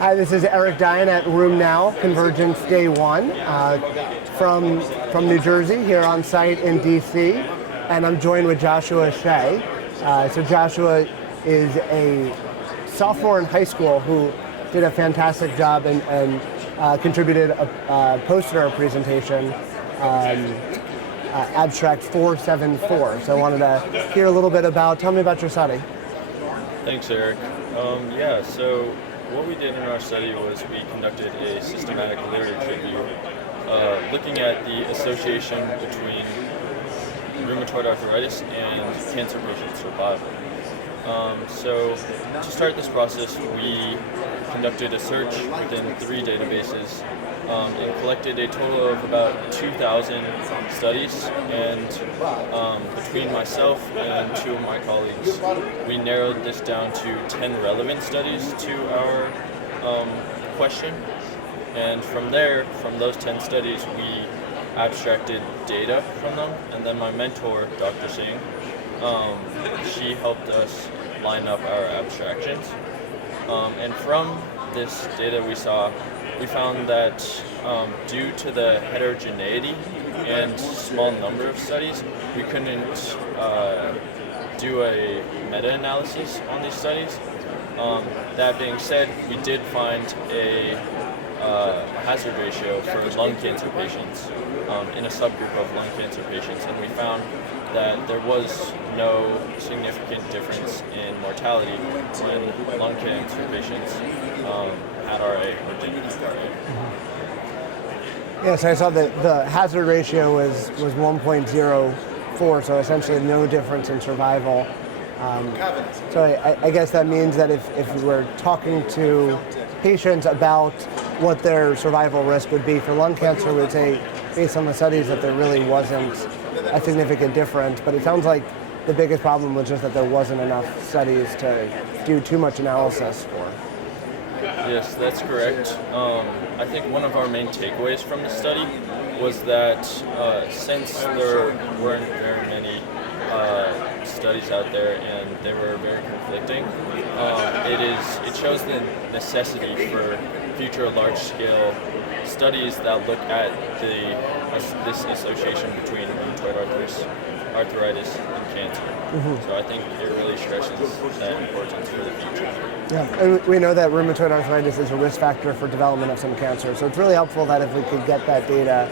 Hi, this is Eric Dein at Room Now, Convergence Day 1 from New Jersey, here on site in DC, and I'm joined with Joshua Hsieh. So Joshua is a sophomore in high school who did a fantastic job and contributed a poster presentation, Abstract 474. So I wanted to hear a little bit tell me about your study. Thanks, Eric. So what we did in our study was we conducted a systematic literature review looking at the association between rheumatoid arthritis and cancer patient survival. So to start this process, we conducted a search within 3 databases and collected a total of about 2,000 studies, and between myself and 2 of my colleagues, we narrowed this down to 10 relevant studies to our question, and from those 10 studies, we abstracted data from them, and then my mentor, Dr. Hsieh, she helped us line up our abstractions, and from this data we found that due to the heterogeneity and small number of studies, we couldn't do a meta-analysis on these studies. That being said, we did find a hazard ratio for lung cancer patients in a subgroup of lung cancer patients, and we found that there was no significant difference in mortality when lung cancer patients had RA or didn't have RA. Yes, I saw that the hazard ratio was 1.04, so essentially no difference in survival. So I guess that means that if we were talking to patients about what their survival risk would be for lung cancer, we'd say, based on the studies, that there really wasn't a significant difference. But it sounds like the biggest problem was just that there wasn't enough studies to do too much analysis for. Yes, that's correct. I think one of our main takeaways from the study was that since there weren't very many studies out there and they were very conflicting, it shows the necessity for future large-scale studies that look at this association between rheumatoid arthritis and cancer. Mm-hmm. So I think it really stresses that importance for the future. Yeah, and we know that rheumatoid arthritis is a risk factor for development of some cancer. So it's really helpful that if we could get that data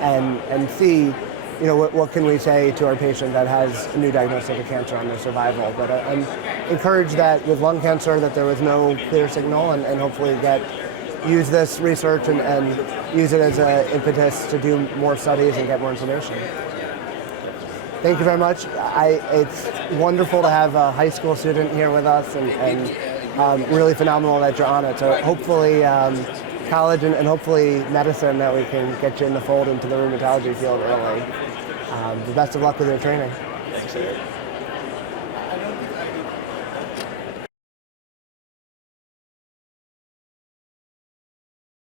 and see, what can we say to our patient that has a new diagnosis of cancer on their survival. But I'm encouraged that with lung cancer that there was no clear signal, and hopefully use this research and use it as an impetus to do more studies and get more information. Thank you very much. It's wonderful to have a high school student here with us, and really phenomenal that you're on it. So hopefully college and hopefully medicine, that we can get you in the fold into the rheumatology field early. The best of luck with your training. Thanks, Eric.